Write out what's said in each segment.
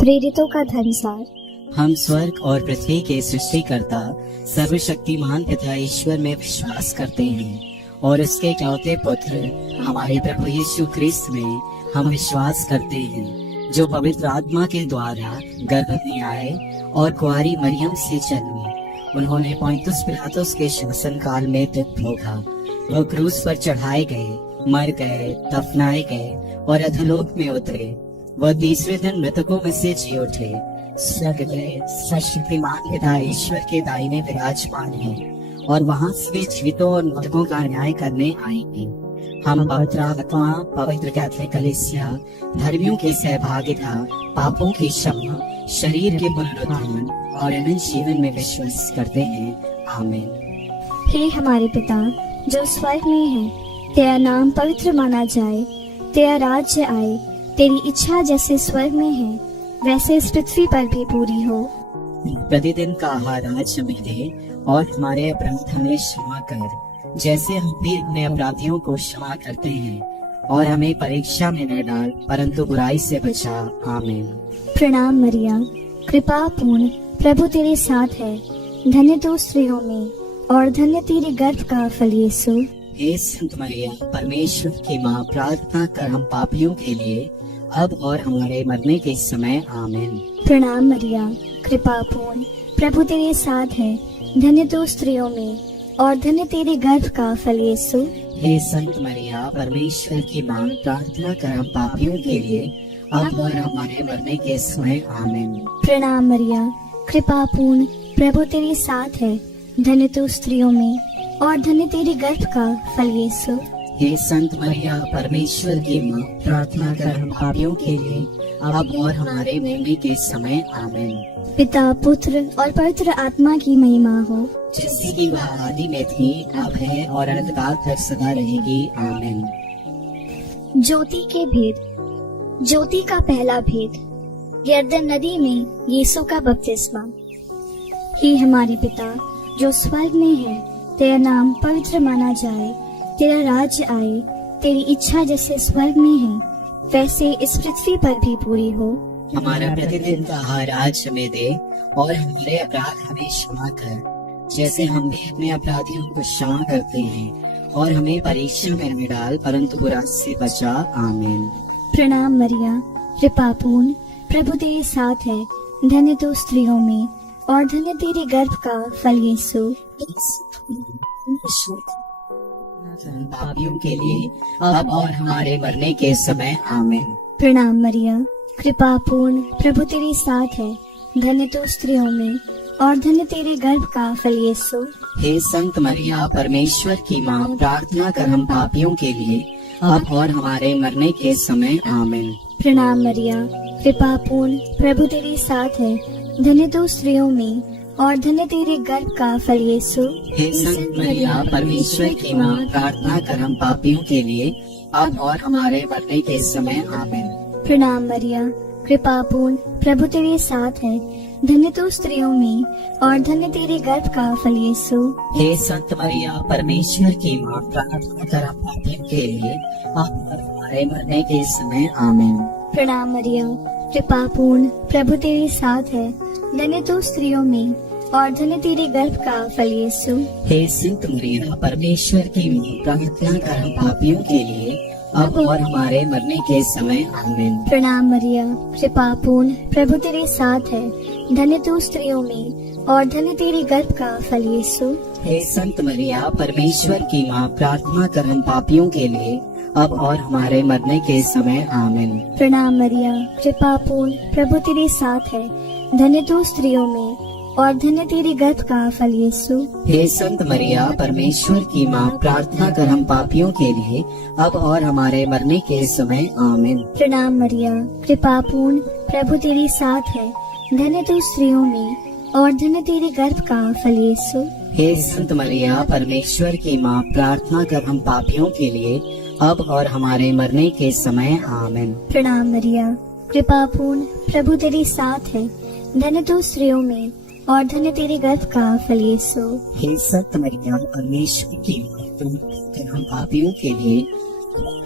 प्रेरितों का धर्मसार। हम स्वर्ग और पृथ्वी के सृष्टिकर्ता सर्वशक्तिमान पिता ईश्वर में विश्वास करते हैं और उसके इकलौते पुत्र हमारे प्रभु यीशु ख्रिस्त में हम विश्वास करते हैं, जो पवित्र आत्मा के द्वारा गर्भ में आए और कुंवारी मरियम से जन्मे। उन्होंने पोंतियुस पिलातुस के शासन काल में तृप्त होगा। वह क्रूस पर चढ़ाए गए, मर गए, दफनाए गए और अधोलोक में उतरे। वह तीसरे दिन मृतकों में से जी उठे, स्वर्ग गए, सर्वशक्तिमान पिता ईश्वर के दाहिने विराजमान है और वहां से जीवितों और मृतकों का न्याय करने आएंगे। हम पवित्र आत्मा, पवित्र कैथोलिक कलीसिया, धर्मियों की सहभागिता, पापों की क्षमा, शरीर के पुनरुत्थान और अनंत जीवन में विश्वास करते हैं। आमीन। हे हमारे पिता जो स्वर्ग में है, तेरा नाम पवित्र माना जाए, तेरा राज्य आए, तेरी इच्छा जैसे स्वर्ग में है वैसे इस पृथ्वी पर भी पूरी हो। प्रतिदिन का आहार आज हमें दे और हमारे अपराध हमें क्षमा कर, जैसे हम भी अपने अपराधियों को क्षमा करते हैं, और हमें परीक्षा में न डाल परंतु बुराई से बचा। आमीन। प्रणाम मरिया, कृपा पूर्ण, प्रभु तेरे साथ है, धन्य तू स्त्रियों में और धन्य तेरे गर्भ का फल यीशु। हे संत मरिया, परमेश्वर की माँ, प्रार्थना कर हम पापियों के लिए अब और हमारे मरने के समय। आमीन। प्रणाम मरिया, कृपा पूर्ण, प्रभु तेरे साथ है, धन्य तू स्त्रियों में और धन्य तेरे गर्भ का फल यीशु। हे संत मरिया, परमेश्वर की माँ, प्रार्थना कर हम पापियों के लिए अब और हमारे मरने के समय। आमीन। प्रणाम मरिया, कृपा पूर्ण, प्रभु तेरे साथ है, धन्य तू स्त्रियों में और धन्य तेरे गर्भ का फल यीशु। हे संत मरिया, परमेश्वर की माँ, प्रार्थना कर हम पापियों के लिए अब और हमारे मरने के समय। आमीन। पिता, पुत्र और पवित्र आत्मा की महिमा हो, जैसे कि वह आदि में थी, अब है और अनंतकाल तक सदा रहेगी। आमीन। ज्योति के भेद। ज्योति का पहला भेद, यरदन नदी में यीशु का बपतिस्मा। हे हमारे पिता जो स्वर्ग में है, तेरा नाम पवित्र माना जाए, तेरा राज्य आए, तेरी इच्छा जैसे स्वर्ग में है वैसे इस पृथ्वी पर भी पूरी हो। हमारा प्रतिदिन का आहार आज हमें दे और हमारे अपराध हमें क्षमा कर, जैसे हम भी अपने अपराधियों को क्षमा करते हैं, और हमें परीक्षा में न डाल परंतु बुराई से बचा। आमीन। प्रणाम मरिया, कृपा पूर्ण, प्रभु तेरे साथ है, धन्य तू स्त्रियों में और धन्य तेरे गर्भ का फल यीशु। पापियों के लिए अब और हमारे मरने के समय। आमीन। प्रणाम मरिया, कृपा पूर्ण, प्रभु तेरे साथ है, धन्य तू स्त्रियों में और धन्य तेरे गर्भ का फल यीशु। हे संत मरिया, परमेश्वर की माँ, प्रार्थना कर हम पापियों के लिए अब और हमारे मरने के समय। आमीन। प्रणाम मरिया, कृपा पूर्ण, प्रभु तेरे साथ है, धन्य तू स्त्रियों में और धन्य तेरे गर्भ का फल यीशु। हे संत मरिया, परमेश्वर की माँ, प्रार्थना कर हम पापियों के लिए अब और हमारे मरने के समय। आमीन। प्रणाम मरिया, कृपा पूर्ण, प्रभु तेरे साथ है, धन्य तू स्त्रियों में और धन्य तेरे गर्भ का फल यीशु। हे संत मरिया, परमेश्वर की माँ, प्रार्थना कर हम पापियों के लिए अब और हमारे मरने के समय। आमीन। प्रणाम मरिया, कृपा पूर्ण, प्रभु तेरे साथ है, धन्य तू स्त्रियों में और धन्य तेरे गर्भ का फल यीशु। हे संत मरिया, परमेश्वर की माँ, प्रार्थना कर हम पापियों के लिए अब और हमारे मरने के समय। आमीन। प्रणाम मरिया, कृपा पूर्ण, प्रभु तेरे साथ है, धन्य तू स्त्रियों में और धन्य तेरे गर्भ का फल यीशु। हे संत मरिया, परमेश्वर की माँ, प्रार्थना कर हम पापियों के लिए अब और हमारे मरने के समय। आमीन। प्रणाम मरिया, कृपा पूर्ण, प्रभु तेरे साथ है, धन्य तू स्त्रियों में और धन्य तेरे गर्भ का फल यीशु। हे संत मरिया, परमेश्वर की माँ, प्रार्थना कर हम पापियों के लिए अब और हमारे मरने के समय। आमीन। प्रणाम मरिया, कृपा पूर्ण, प्रभु तेरे साथ है, धन्य तू स्त्रियों में और धन्य तेरे गर्भ का फल यीशु। हे संत मरिया, परमेश्वर की माँ, प्रार्थना कर हम पापियों के लिए अब और हमारे मरने के समय। आमीन। प्रणाम मरिया, कृपा पूर्ण, प्रभु तेरे साथ है, धन्य तू स्त्रियों में और धन्य तेरे गर्भ का फल यीशु। हे संत मरिया, परमेश्वर की माँ, हम पापियों के लिए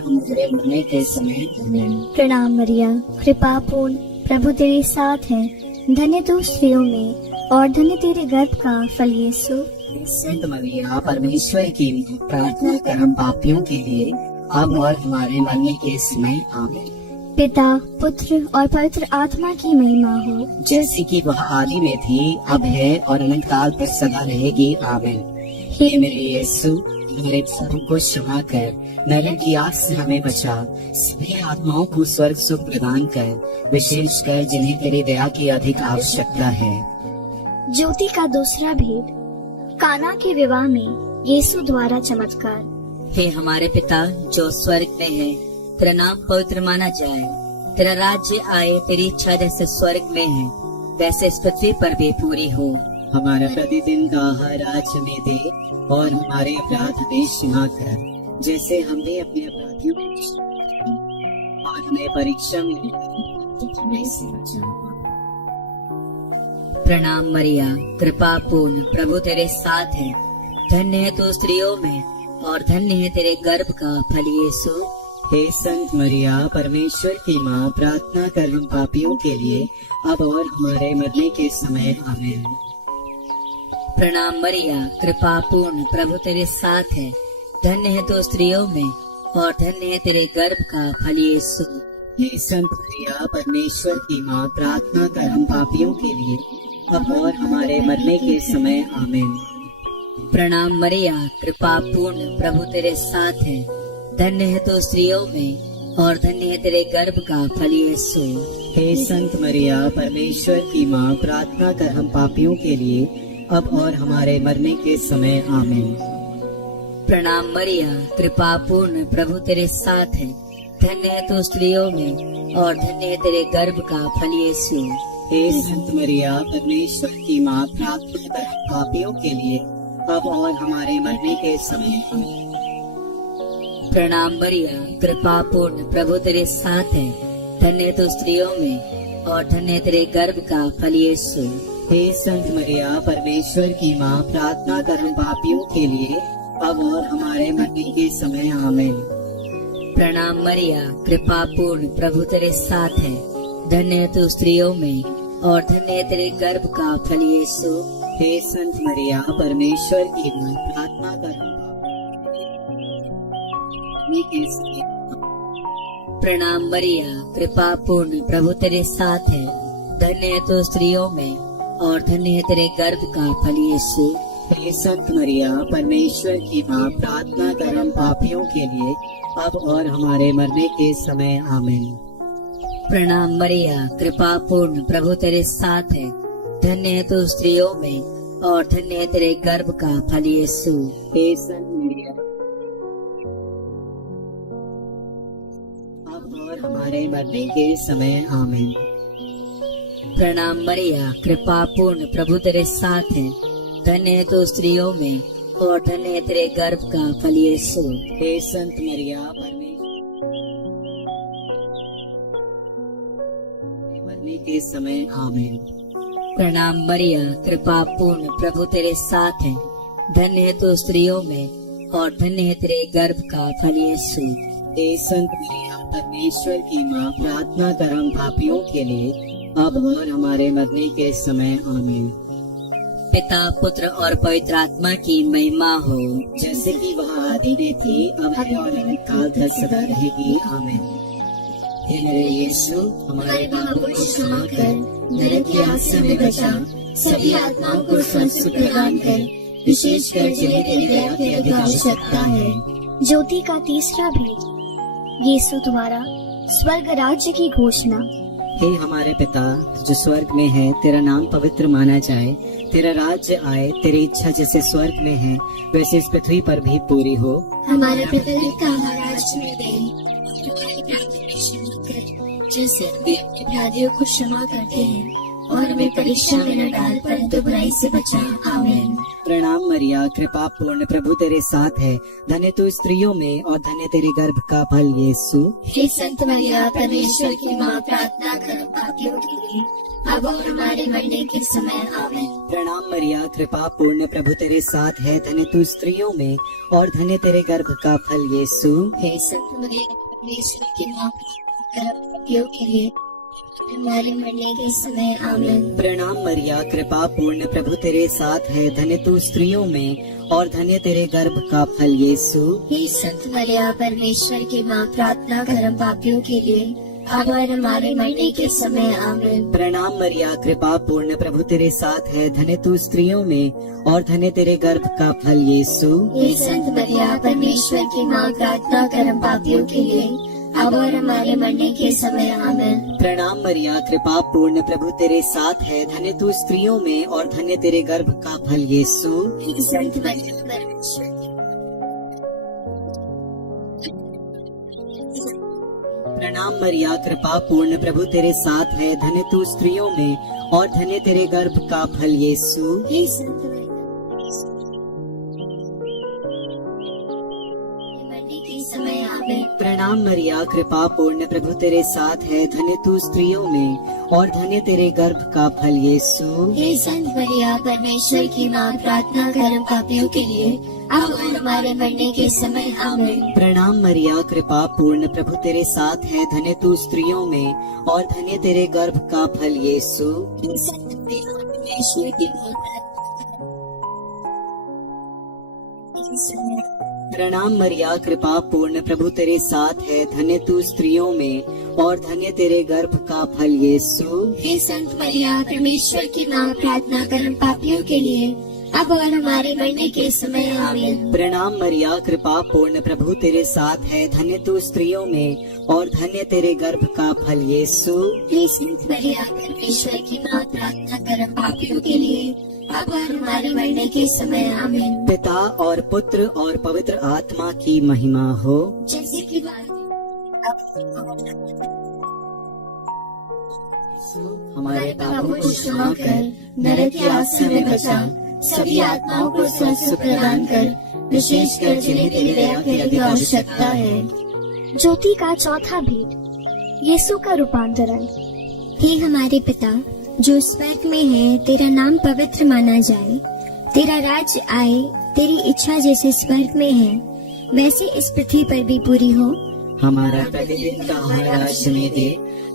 हमारे मरने के समय। आमीन। प्रणाम मरिया, कृपा पूर्ण, प्रभु तेरे साथ है, धन्य तू स्त्रियों में और धन्य तेरे गर्भ का फल यीशु। संत मरिया परमेश्वर की प्रार्थना कर हम पापियों के लिए अब और हमारे मरने के समय आमीन। पिता, पुत्र और पवित्र आत्मा की महिमा हो, जैसे कि वह आदि में थी, अब है और अनंत काल तक सदा रहेगी आमीन। हे मेरे यीशु, हमारे पापों को क्षमा कर, नरक की आग से हमें बचा, सभी आत्माओं को स्वर्ग सुख प्रदान कर, विशेषकर जिन्हें तेरी दया की अधिक आवश्यकता है। ज्योति का दूसरा भेद, काना के विवाह में यीशु द्वारा चमत्कार। हे हमारे पिता जो स्वर्ग में है, तेरा नाम पवित्र माना जाए, तेरा राज्य आए, तेरी इच्छा जैसे स्वर्ग में है वैसे इस पृथ्वी पर भी पूरी हो। हमारा प्रतिदिन का आहार आज हमें दे और हमारे अपराध हमें क्षमा कर, जैसे हमने अपने अपराधियों को क्षमा किया, और हमें परीक्षा में नहीं से बचा। प्रणाम मरिया, कृपा पूर्ण, प्रभु तेरे साथ है, धन्य है तू स्त्रियों में और धन्य है तेरे गर्भ का फल यीशु। हे संत मरिया परमेश्वर की माँ, प्रार्थना कर हम पापियों के लिए अब और हमारे मरने के समय आमीन। प्रणाम मरिया, कृपा पूर्ण, प्रभु तेरे साथ है, धन्य है तू स्त्रियों में और धन्य है तेरे गर्भ का फल यीशु। हे संत मरिया परमेश्वर की माँ, प्रार्थना कर हम पापियों के लिए अब और हमारे मरने के समय आमीन। प्रणाम मरिया, कृपा पूर्ण, प्रभु तेरे साथ है, धन्य है तू स्त्रियों में और धन्य है तेरे गर्भ का फल यीशु। हे संत मरिया परमेश्वर की माँ, प्रार्थना कर हम पापियों के लिए अब और हमारे मरने के समय आमीन। प्रणाम मरिया, कृपा पूर्ण, प्रभु तेरे साथ है, धन्य है तू स्त्रियों में और धन्य है तेरे गर्भ का फल यीशु। हे संत मरिया परमेश्वर की माँ, प्रार्थना कर हम पापियों के लिए अब और हमारे मरने के समय आमीन। प्रणाम मरिया, कृपा पूर्ण, प्रभु तेरे साथ है, धन्य है तू स्त्रियों में और धन्य है तेरे गर्भ का फल यीशु। हे संत मरिया परमेश्वर की माँ, प्रार्थना कर हम पापियों के लिए अब और हमारे मरने के समय आमीन। प्रणाम मरिया, कृपा पूर्ण, प्रभु तेरे साथ है, धन्य है तू स्त्रियों में और धन्य है तेरे गर्भ का फल यीशु। हे संत मरिया परमेश्वर की माँ, प्रार्थना कर हम के समय। प्रणाम मरिया, कृपा पूर्ण, प्रभु तेरे साथ है, धन्य है तू स्त्रियों में और धन्य है तेरे गर्भ का फल यीशु। हे संत मरिया परमेश्वर की माँ, प्रार्थना कर हम पापियों के लिए अब और हमारे मरने के समय आमीन। प्रणाम मरिया, कृपा पूर्ण, प्रभु तेरे साथ है, धन्य है तू स्त्रियों में और धन्य है तेरे गर्भ का फल यीशु। हे संत मरिया अब और हमारे मरने के समय आमीन। प्रणाम मरिया, कृपा पूर्ण, प्रभु तेरे साथ है, धन्य है तू स्त्रियों में और धन्य है तेरे गर्भ का फल यीशु। हे संत मरिया परमेश्वर मरने के समय आमीन। प्रणाम मरिया, कृपा पूर्ण, प्रभु तेरे साथ है, धन्य है तू स्त्रियों में और धन्य है तेरे गर्भ का फल यीशु। हे संत मरिया परमेश्वर की माँ, प्रार्थना कर हम पापियों के लिए अब और हमारे मरने के समय आमीन। पिता, पुत्र और पवित्र आत्मा की महिमा हो, जैसे कि वह आदि में थी, अब है और अनंत काल तक सदा रहेगी आमीन। हे मेरे यीशु, हमारे पापों को क्षमा कर, नरक की आग से हमें बचा, सभी आत्माओं को स्वर्ग सुख प्रदान कर, विशेषकर जिन्हें तेरी दया की अधिक आवश्यकता है। ज्योति का तीसरा भेद, यीशु द्वारा स्वर्ग राज्य की घोषणा। हे हमारे पिता जो स्वर्ग में है, तेरा नाम पवित्र माना जाए, तेरा राज्य आए, तेरी इच्छा जैसे स्वर्ग में है वैसे इस पृथ्वी पर भी पूरी हो। हमारा प्रतिदिन का आहार आज हमें दे और हमारे अपराधों में क्षमा कर, जैसे हम भी अपने अपराधियों को क्षमा करते हैं, और हमें परीक्षा में न डाल परंतु बुराई से बचा। आमीन। प्रणाम मरिया, कृपा पूर्ण, प्रभु तेरे साथ है, धन्य तू स्त्रियों में और धन्य तेरे गर्भ का फल यीशु। हे संत मरिया परमेश्वर की माँ, प्रार्थना कर हम पापियों के लिए अब और हमारे मरने के समय। आमीन। प्रणाम मरिया, कृपा पूर्ण, प्रभु तेरे साथ है, धन्य तू स्त्रियों में और धन्य तेरे गर्भ का फल यीशु। हे संत मरिया परमेश्वर की माँ, प्रार्थना कर हम पापियों के लिए हमारे मरने के समय आमीन। प्रणाम मरिया, कृपा पूर्ण, प्रभु तेरे साथ है, धन्य तू स्त्रियों में और धन्य तेरे गर्भ का फल यीशु। हे संत मरिया, परमेश्वर की माँ, प्रार्थना कर हम पापियों के लिए अब और हमारे मरने के समय आमीन। प्रणाम मरिया, कृपा पूर्ण, प्रभु तेरे साथ है, धन्य तू स्त्रियों में और धन्य तेरे गर्भ का फल यीशु। हे संत मरिया, परमेश्वर की माँ, प्रार्थना कर हम पापियों के लिए अब और हमारे मरने के समय आमीन। प्रणाम मरिया, कृपा पूर्ण, प्रभु तेरे साथ है, धन्य तू स्त्रियों में और धन्य तेरे गर्भ का फल यीशु। हे संत मरिया, परमेश्वर की प्रणाम मरिया, कृपा पूर्ण, प्रभु तेरे साथ है, धन्य तू स्त्रियों में और धन्य तेरे गर्भ का फल यीशु। हे संत मरिया, मरने के समय आमीन। प्रणाम मरिया, कृपा पूर्ण, प्रभु तेरे साथ है, धन्य तू स्त्रियों में और धन्य तेरे गर्भ का फल यीशु। हे संत मरिया, परमेश्वर की माँ, प्रार्थना कर हम पापियों के लिए अब और हमारे मरने के समय आमीन। प्रणाम मरिया, कृपा पूर्ण, प्रभु तेरे साथ है, धन्य तू स्त्रियों में और धन्य तेरे गर्भ का फल यीशु। हे संत मरिया, परमेश्वर की माँ, प्रणाम मरिया, कृपा पूर्ण, प्रभु तेरे साथ है, धन्य तू स्त्रियों में और धन्य तेरे गर्भ का फल यीशु। हे संत मरिया, परमेश्वर की माँ, प्रार्थना कर हम पापियों के लिए अब और हमारे मरने के समय आमीन। प्रणाम मरिया, कृपा पूर्ण, प्रभु तेरे साथ है, धन्य तू स्त्रियों में और धन्य तेरे गर्भ का फल यीशु। हे संत मरिया, परमेश्वर की माँ, प्रार्थना कर हम पापियों के लिए अब और हमारे मरने के समय आमीन। पिता और पुत्र और पवित्र आत्मा की महिमा हो, जैसे कि बात हमारे पापों को क्षमा कर नरक की आग से हमें बचा, सभी आत्माओं को स्वस्थ प्रदान कर, विशेषकर जिन्हें तेरी दया की अति आवश्यकता है। ज्योति का चौथा भेद, यीशु का रूपांतरण। हे हमारे पिता जो स्वर्ग में है, तेरा नाम पवित्र माना जाए, तेरा राज्य आए, तेरी इच्छा जैसे स्वर्ग में है वैसे इस पृथ्वी पर भी पूरी हो। हमारा प्रतिदिन का आहार आज हमें दे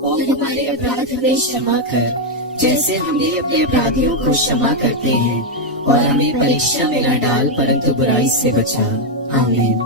और हमारे अपराध हमें क्षमा कर, जैसे हम भी अपने अपराधियों को क्षमा करते हैं, और हमें परीक्षा में न डाल परंतु बुराई से बचा। आमीन।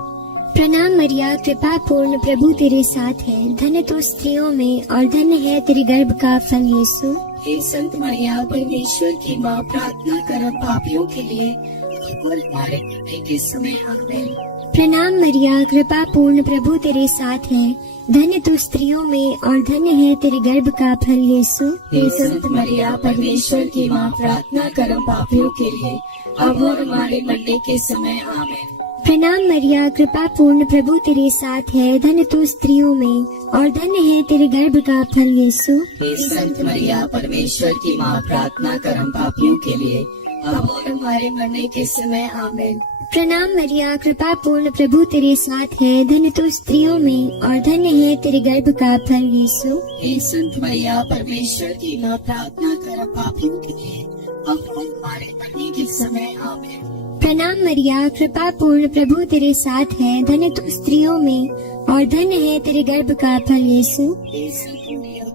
प्रणाम मरिया, कृपा पूर्ण, प्रभु तेरे साथ है, धन्य तू स्त्रियों में और धन्य है तेरे गर्भ का फल यीशु। हे संत मरिया, परमेश्वर की माँ, प्रार्थना कर हम पापियों के लिए और हमारे मरने के समय आमीन। प्रणाम मरिया, कृपा पूर्ण, प्रभु तेरे साथ है, धन्य तू स्त्रियों में और धन्य है तेरे गर्भ का फल यीशु। हे संत मरिया, परमेश्वर की माँ, प्रार्थना कर हम पापियों के लिए अब और हमारे मरने के समय आमीन। प्रणाम मरिया, कृपा पूर्ण, प्रभु तेरे साथ है, धन्य तू स्त्रियों में और धन्य है तेरे गर्भ का फल यीशु। हे संत मरिया, परमेश्वर की माँ, प्रार्थना कर हम पापियों के लिए अब और हमारे मरने के समय आमीन। प्रणाम मरिया, कृपा पूर्ण, प्रभु तेरे साथ है, धन्य तू स्त्रियों में और धन्य है तेरे गर्भ का फल यीशु। हे संत मरिया, परमेश्वर की माँ, प्रार्थना कर हम पापियों के लिए अब और हमारे मरने के समय आमीन। प्रणाम मरिया, कृपा पूर्ण, प्रभु तेरे साथ है, धन्य तू स्त्रियों में और धन्य है तेरे गर्भ का फल यीशु। हे संत मरिया,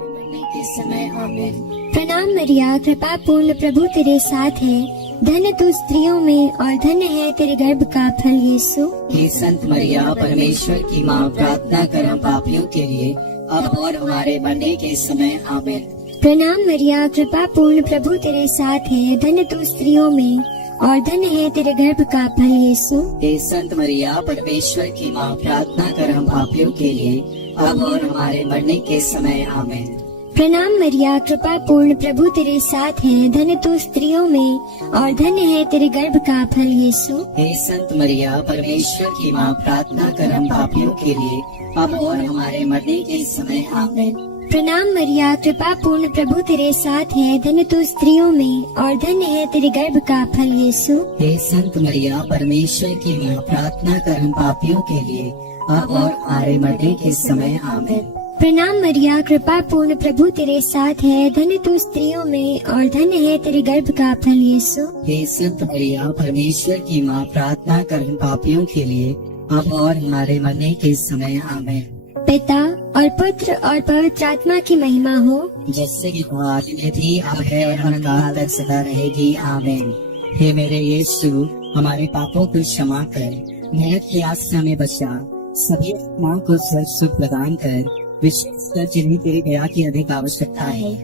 मरने के समय आमीन। प्रणाम मरिया, कृपा पूर्ण, प्रभु तेरे साथ है, धन्य तू स्त्रियों में और धन्य है तेरे गर्भ का फल यीशु। हे संत मरिया, परमेश्वर की माँ, प्रार्थना कर हम पापियों के लिए अब और हमारे मरने के समय आमीन। प्रणाम मरिया, कृपा पूर्ण, प्रभु तेरे साथ है, धन्य तू स्त्रियों में और धन्य है तेरे गर्भ का फल यीशु। हे संत मरिया, परमेश्वर की माँ, प्रार्थना कर हम पापियों के लिए अब और हमारे मरने के समय आमीन। प्रणाम मरिया, कृपा पूर्ण, प्रभु तेरे साथ है, धन्य तू स्त्रियों में और धन्य है तेरे गर्भ का फल यीशु। हे संत मरिया, परमेश्वर की माँ, प्रार्थना कर हम पापियों के लिए अब और हमारे मरने के समय आमीन। प्रणाम मरिया, कृपा पूर्ण, प्रभु तेरे साथ है, धन्य तू स्त्रियों में और धन्य है तेरे गर्भ का फल यीशु। हे संत मरिया, परमेश्वर की माँ, प्रार्थना कर हम पापियों के लिए अब और हमारे मरने के समय आमीन। प्रणाम मरिया, कृपा पूर्ण, प्रभु तेरे साथ है, धन्य तू स्त्रियों में और धन्य है तेरे गर्भ का फल यीशु। हे संत मरिया, परमेश्वर की माँ, प्रार्थना कर हम पापियों के लिए अब और हमारे मरने के समय आमीन। पिता और पुत्र और पवित्र आत्मा की महिमा हो, जैसे कि वो आदि में थी, अब है और अनंतकाल तक सदा रहेगी, आमीन। हे मेरे यीशु, हमारे पापों को क्षमा कर, नरक की आग से हमें बचा, सभी आत्माओं को स्वर्ग सुख प्रदान कर, विशेषकर जिन्हें तेरी दया की अधिक आवश्यकता है।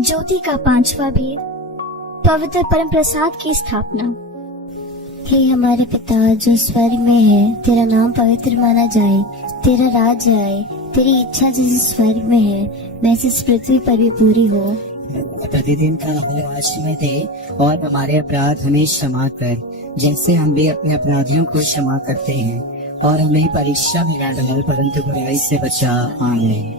ज्योति का पांचवा भेद, पवित्र परम प्रसाद की स्थापना। हे हमारे पिता जो स्वर्ग में है, तेरा नाम पवित्र माना जाए, तेरा राज्य आए, तेरी इच्छा जैसे स्वर्ग में है वैसे इस पृथ्वी पर भी पूरी हो। प्रतिदिन का हमें आज में दे, और हमारे अपराध हमें क्षमा कर, जैसे हम भी अपने अपराधियों को क्षमा करते हैं, और हमें परीक्षा में न डाल, परंतु बुराई से बचा, आमीन।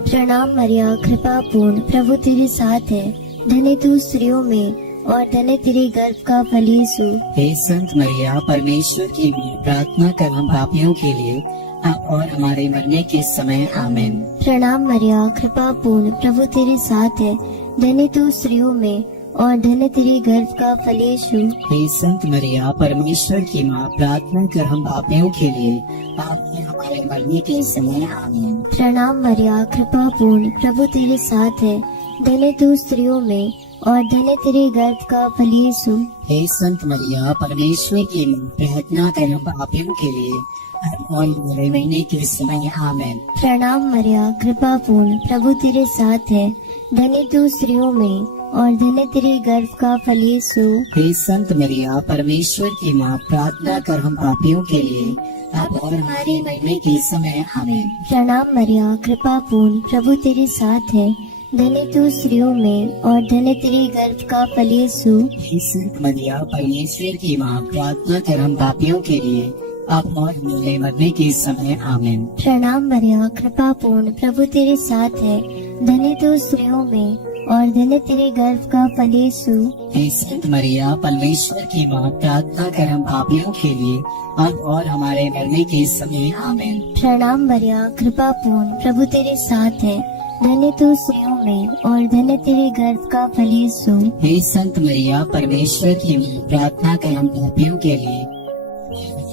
प्रणाम मरिया, कृपा पूर्ण, प्रभु तेरे साथ है, धन्य तू स्त्रियों में और धन्य तेरे गर्भ का फल यीशु। हे संत मरिया, परमेश्वर की प्रार्थना कर हम पापियों के लिए, अब और हमारे मरने के समय, आमीन। प्रणाम मरिया, कृपा पूर्ण, प्रभु तेरे साथ है, धन्य तू स्त्रियों में और धन्य तेरे गर्भ का फल यीशु। हे संत मरिया, परमेश्वर की माँ, प्रार्थना कर हम पापियों के लिए, अब और हमारे मरने के समय, आमीन। प्रणाम मरिया, कृपा पूर्ण, प्रभु तेरे साथ है, धन्य तू स्त्रियों में और धन्य तेरे गर्भ का फल यीशु। हे संत मरिया, परमेश्वर की माँ, प्रार्थना कर हम पापियों के लिए, अब और हमारे मरने के समय, आमीन। प्रणाम मरिया, कृपा पूर्ण, प्रभु तेरे साथ है, धन्य तू स्त्रियों में और धन्य तेरे गर्भ का फल यीशु। हे संत मरिया, परमेश्वर की माँ, प्रार्थना कर हम पापियों के लिए, अब और हमारे मरने के समय, आमीन। प्रणाम मरिया, कृपा पूर्ण, प्रभु तेरे साथ है, धन्य तू स्त्रियों में और धन्य तेरे गर्भ का फल यीशु। हे संत मरिया, परमेश्वर की माँ, प्रार्थना कर हम पापियों के लिए, अब और हमारे मरने के समय, आमीन। प्रणाम मरिया, कृपा पूर्ण, प्रभु तेरे साथ है, धन्य तू स्त्रियों में और धन्य तेरे गर्भ का फल यीशु। हे संत मरिया, परमेश्वर की माँ, प्रार्थना कर हम पापियों के लिए, अब और हमारे मरने के समय, आमीन। प्रणाम मरिया, कृपा पूर्ण, प्रभु तेरे साथ है, धन्य तू स्त्रियों में और धन्य तेरे गर्भ का फल यीशु। हे संत मरिया, परमेश्वर की माँ, प्रार्थना कर हम पापियों के लिए,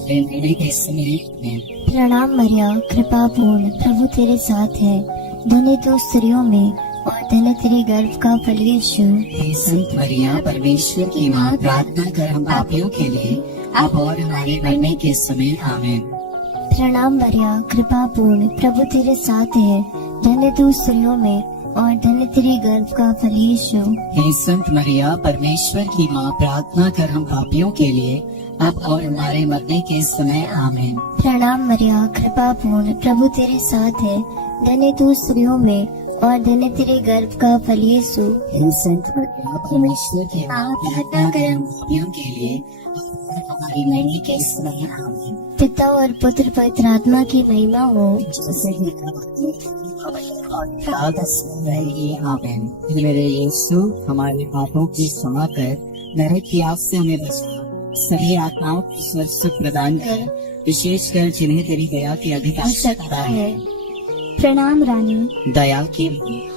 मरने के समय, आमीन। प्रणाम मरिया, कृपा पूर्ण, प्रभु तेरे साथ है, धन्य तू स्त्रियों में और धन्य तेरे गर्भ का फल यीशु। हे संत मरिया, परमेश्वर की माँ, प्रार्थना कर हम पापियों के लिए, अब और हमारे मरने के समय, आमीन। प्रणाम मरिया, कृपा पूर्ण, प्रभु तेरे साथ है, धन्य तू स्त्रियों में और धन्य तेरे गर्भ का फल यीशु। हे संत मरिया, परमेश्वर की माँ, प्रार्थना कर हम पापियों के लिए, अब और हमारे मरने के समय, आमीन। प्रणाम मरिया, कृपा पूर्ण, प्रभु तेरे साथ है, धन्य तू स्त्रियों में और धन्य तेरे गर्भ का फल यीशु। हे संत मरिया, परमेश्वर की माँ, प्रार्थना कर हम पापियों के लिए, अब और हमारे मरने के समय, आमीन। पिता और पुत्र पवित्र आत्मा की महिमा हो, जैसे कि रहेगी, आमीन। हे मेरे यीशु, हमारे पापों की क्षमा कर, नरक की आग से हमें बचा, सभी आत्माओं को स्वर्ग सुख प्रदान कर, विशेषकर जिन्हें तेरी दया की अधिक आवश्यकता है। प्रणाम रानी, दया की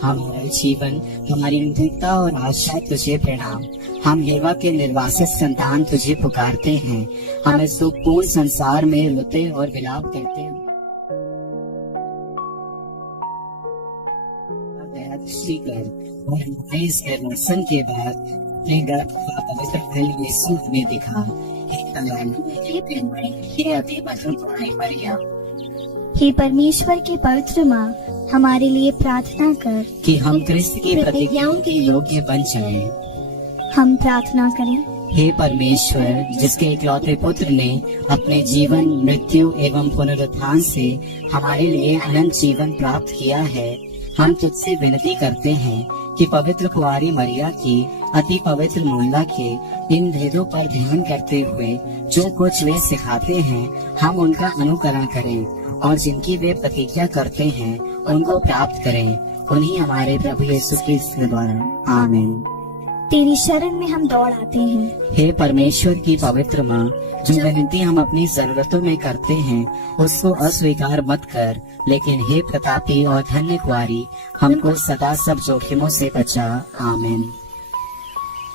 हमारा जीवन, हमारी मृत्यु और आशा तुझे प्रणाम। हम हेवा के निर्वासित संतान तुझे पुकारते हैं, हम इस सुखपूर्ण संसार में रोते और विलाप करते हैं। दया दृष्टि कर और हमारे इस दर्शन के बाद अपने गर्भ का पवित्र फल यीशु हमें दिखा। हे अति मधुर मरिया, हे परमेश्वर के पवित्र माँ, हमारे लिए प्रार्थना कर कि हम क्रिस्त की प्रतिज्ञाओं के योग्य बन जाएं। हम प्रार्थना करें। हे परमेश्वर, जिसके इकलौते पुत्र ने अपने जीवन, मृत्यु एवं पुनरुत्थान से हमारे लिए अनंत जीवन प्राप्त किया है, हम तुझसे विनती करते हैं कि पवित्र कुंवारी मरिया की अति पवित्र महिमा के इन भेदों पर ध्यान करते हुए जो कुछ वे सिखाते हैं, हम उनका अनुकरण करें और जिनकी वे प्रतिज्ञा करते हैं उनको प्राप्त करें। उन्हीं हमारे प्रभु यीशु क्रिस्त के द्वारा, आमीन। तेरी शरण में हम दौड़ आते हैं। हे परमेश्वर की पवित्र माँ, जो विनती हम अपनी जरूरतों में करते हैं उसको अस्वीकार मत कर, लेकिन हे प्रतापी और धन्य कुंवारी, हमको सदा सब जोखिमों से बचा, आमीन।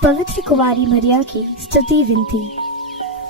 पवित्र कुंवारी मरिया की स्तुति विनती।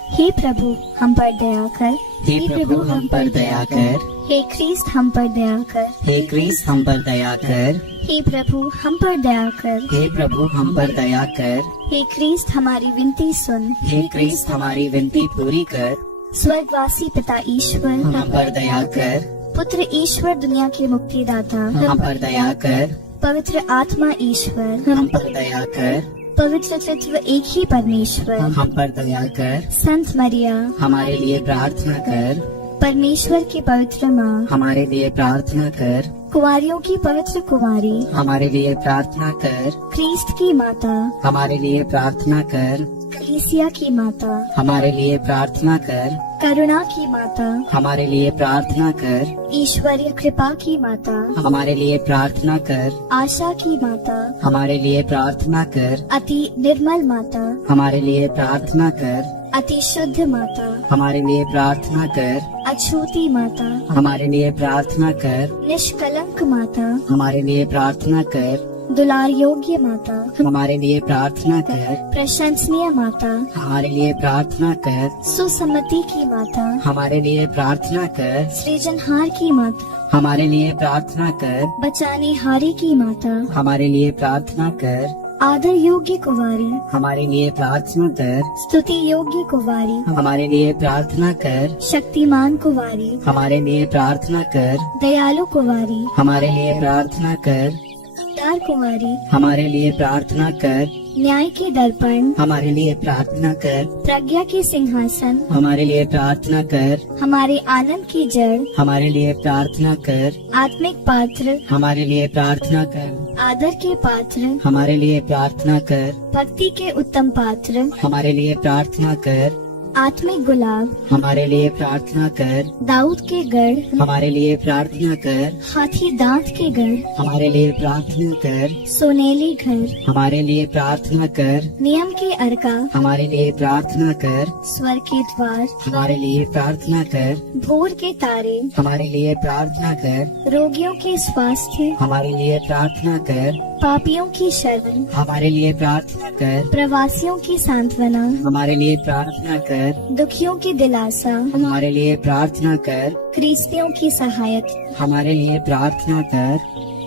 हे प्रभु हम पर दया कर। हे प्रभु हम पर दया कर। हे क्रिस्त हम पर दया कर। हे क्रिस्त हम पर दया कर। हे प्रभु हम पर दया कर। हे प्रभु हम पर दया कर। हे क्रिस्त हमारी विनती सुन। हे क्रिस्त हमारी विनती पूरी कर। स्वर्गवासी पिता ईश्वर हम पर दया कर। पुत्र ईश्वर दुनिया के मुक्तिदाता हम पर दया कर। पवित्र आत्मा ईश्वर हम पर दया कर। पवित्र तत्व एक ही परमेश्वर हम पर दया कर। संत मरिया हमारे लिए प्रार्थना कर। परमेश्वर की पवित्र माँ हमारे लिए प्रार्थना कर। कुंवारियों की पवित्र कुंवारी हमारे लिए प्रार्थना कर। क्रिस्त की माता हमारे लिए प्रार्थना कर। कलीसिया की माता हमारे लिए प्रार्थना कर। करुणा की माता हमारे लिए प्रार्थना कर। ईश्वरीय कृपा की माता हमारे लिए प्रार्थना कर। आशा की माता हमारे लिए प्रार्थना कर। अति निर्मल माता हमारे लिए प्रार्थना कर। अति शुद्ध माता हमारे लिए प्रार्थना कर। अछूती माता हमारे लिए प्रार्थना कर। निष्कलंक माता हमारे लिए प्रार्थना कर। दुलार योग्य माता हमारे लिए प्रार्थना कर। प्रशंसनीय माता हमारे लिए प्रार्थना कर। सुसम्मति की माता हमारे लिए प्रार्थना कर। सृजनहार की माता हमारे लिए प्रार्थना कर। बचाने हारी की माता हमारे लिए प्रार्थना कर। आदर योग्य कुंवारी हमारे लिए प्रार्थना कर। स्तुति योग्य कुंवारी हमारे लिए प्रार्थना कर। शक्तिमान कुंवारी हमारे लिए प्रार्थना कर। दयालु कुंवारी हमारे लिए प्रार्थना कर। उदार कुंवारी हमारे लिए प्रार्थना कर। न्याय के दर्पण हमारे लिए प्रार्थना कर। प्रज्ञा के सिंहासन हमारे लिए प्रार्थना कर। हमारे आनंद की जड़ हमारे लिए प्रार्थना कर। आत्मिक पात्र हमारे लिए प्रार्थना कर। आदर के पात्र हमारे लिए प्रार्थना कर। भक्ति के उत्तम पात्र हमारे लिए प्रार्थना कर। आत्मिक गुलाब हमारे लिए प्रार्थना कर। दाऊद के गढ़ हमारे लिए प्रार्थना कर। हाथी दांत के गढ़ हमारे लिए प्रार्थना कर। सोनेली घर हमारे लिए प्रार्थना कर। नियम के अर्का हमारे लिए प्रार्थना कर। स्वर के द्वार हमारे लिए प्रार्थना कर। भोर के तारे हमारे लिए प्रार्थना कर। रोगियों के स्वास्थ्य हमारे लिए प्रार्थना कर। पापियों की शरण हमारे लिए प्रार्थना कर। प्रवासियों की सांत्वना हमारे लिए प्रार्थना कर। दुखियों की दिलासा हमारे लिए प्रार्थना कर। क्रिस्तियों की सहायता हमारे लिए प्रार्थना कर।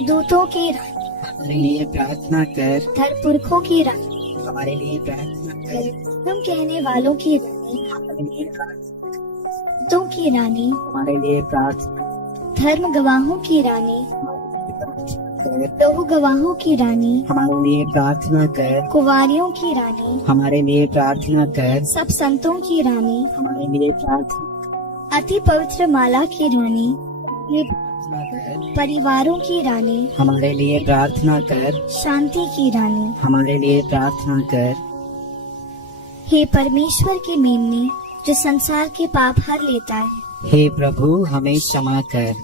दूतों की रानी हमारे लिए प्रार्थना कर। धरपुरखों की रानी हमारे लिए प्रार्थना कर। तुम कहने वालों की रानी हमारे लिए प्रार्थना दूतों की रानी हमारे लिए प्रार्थना धर्म गवाहों की रानी कर। लोह गवाहों की रानी हमारे लिए प्रार्थना कर। कुंवारियों की रानी हमारे लिए प्रार्थना कर। सब संतों की रानी हमारे लिए प्रार्थना अति पवित्र माला की रानी कर। परिवारों की रानी हमारे लिए प्रार्थना कर। शांति की रानी हमारे लिए प्रार्थना कर। हे परमेश्वर के मेमने जो संसार के पाप हर लेता है। हे प्रभु हमें क्षमा कर।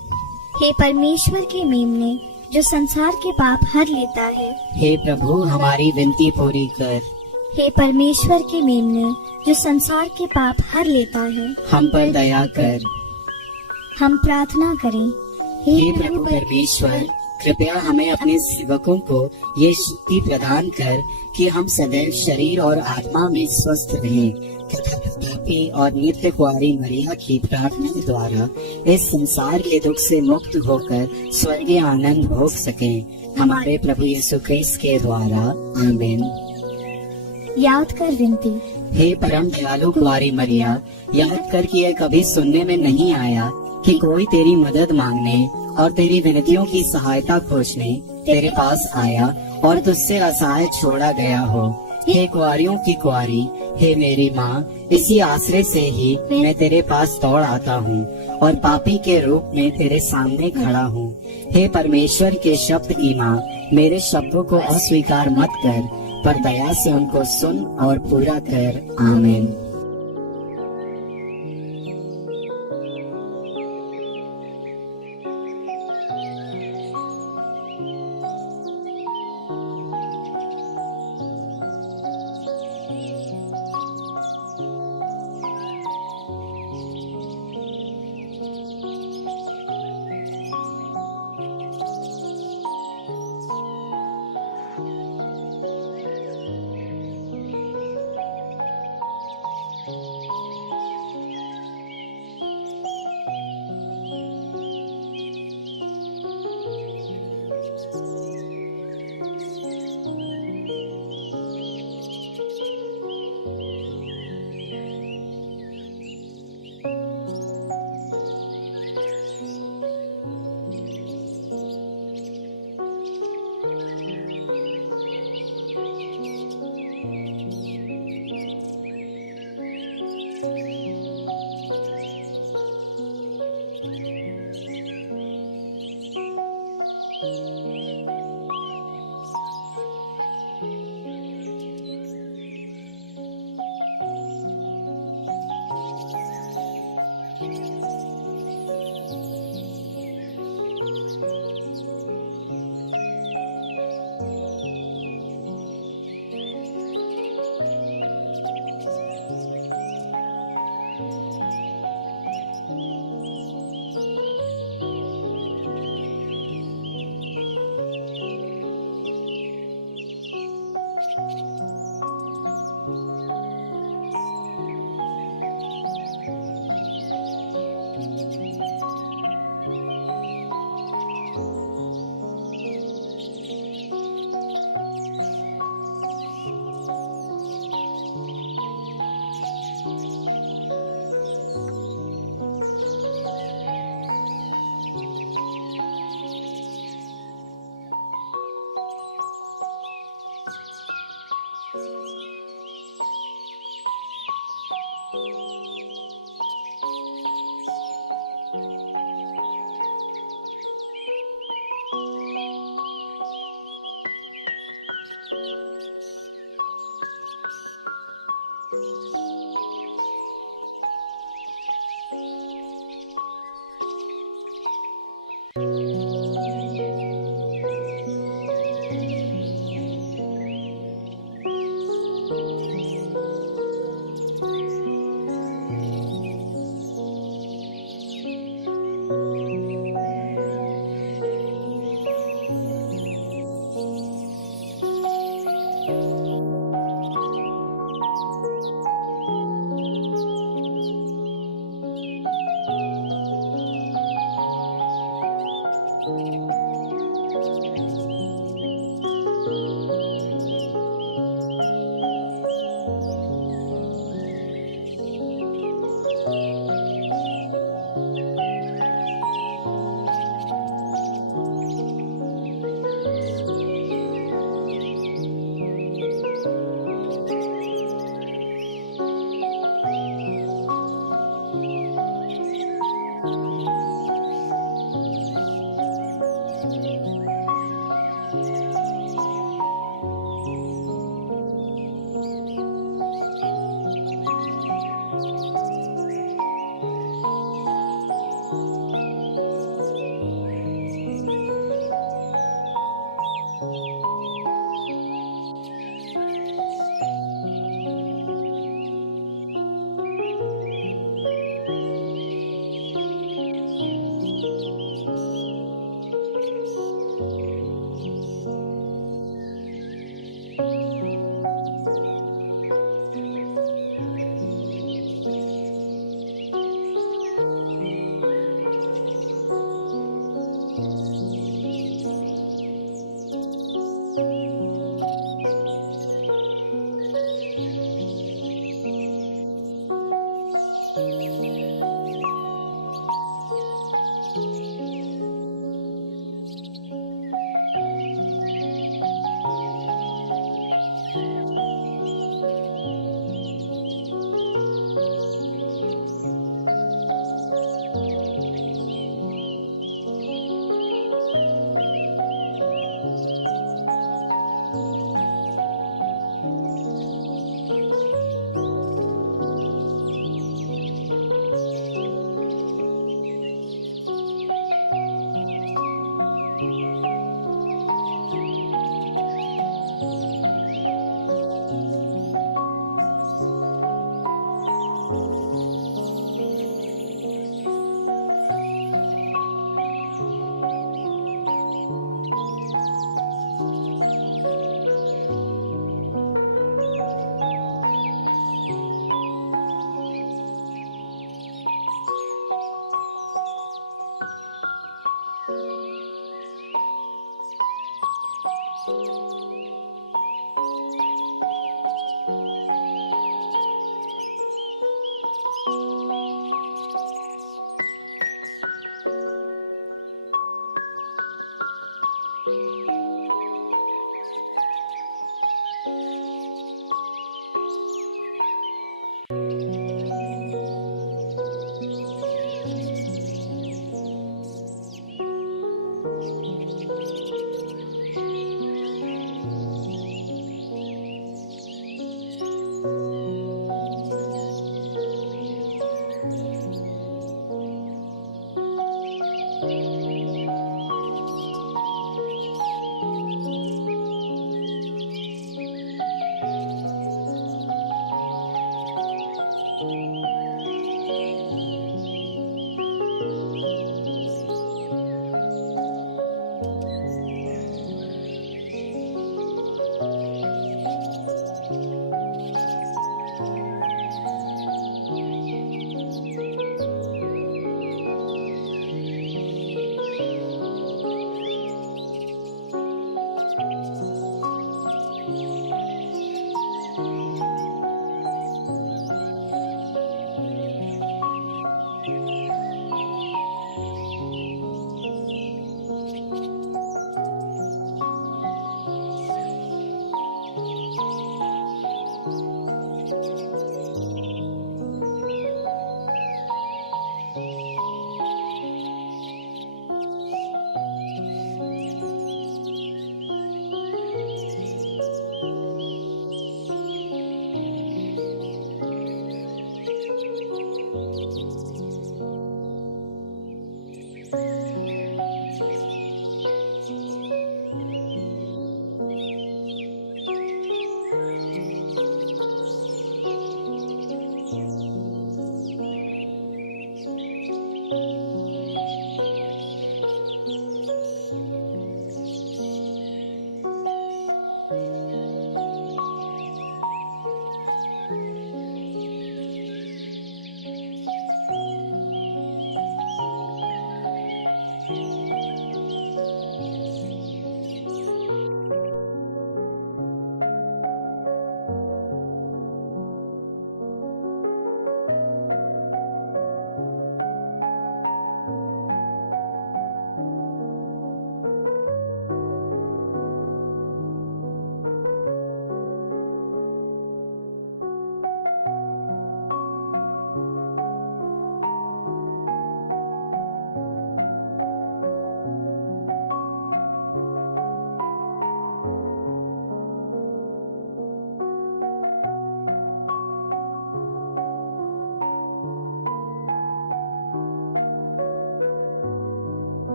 हे परमेश्वर के मेमने जो संसार के पाप हर लेता है। हे प्रभु हमारी विनती पूरी कर। हे परमेश्वर के मेमने जो संसार के पाप हर लेता है। हम पर दया कर। हम प्रार्थना करें। हे प्रभु परमेश्वर कृपया हमें अपने सेवकों को ये शक्ति प्रदान कर कि हम सदैव शरीर और आत्मा में स्वस्थ रहें तथा पापी और नित्य कुंवारी मरिया की प्रार्थना द्वारा इस संसार के दुख से मुक्त होकर स्वर्गीय आनंद भोग सकें। हमारे प्रभु यीशु क्रिस्त के द्वारा आमीन। याद कर विनती। हे परम दयालु कुंवारी मरिया, याद कर कि यह कभी सुनने में नहीं आया कि कोई तेरी मदद मांगने और तेरी विनतियों की सहायता खोजने तेरे पास आया और तुझसे असहाय छोड़ा गया हो। हे कुंवारियों की कुंवारी, हे मेरी माँ, इसी आश्रय से ही मैं तेरे पास दौड़ आता हूँ और पापी के रूप में तेरे सामने खड़ा हूँ। हे परमेश्वर के शब्द की माँ, मेरे शब्दों को अस्वीकार मत कर, पर दया से उनको सुन और पूरा कर। आमीन।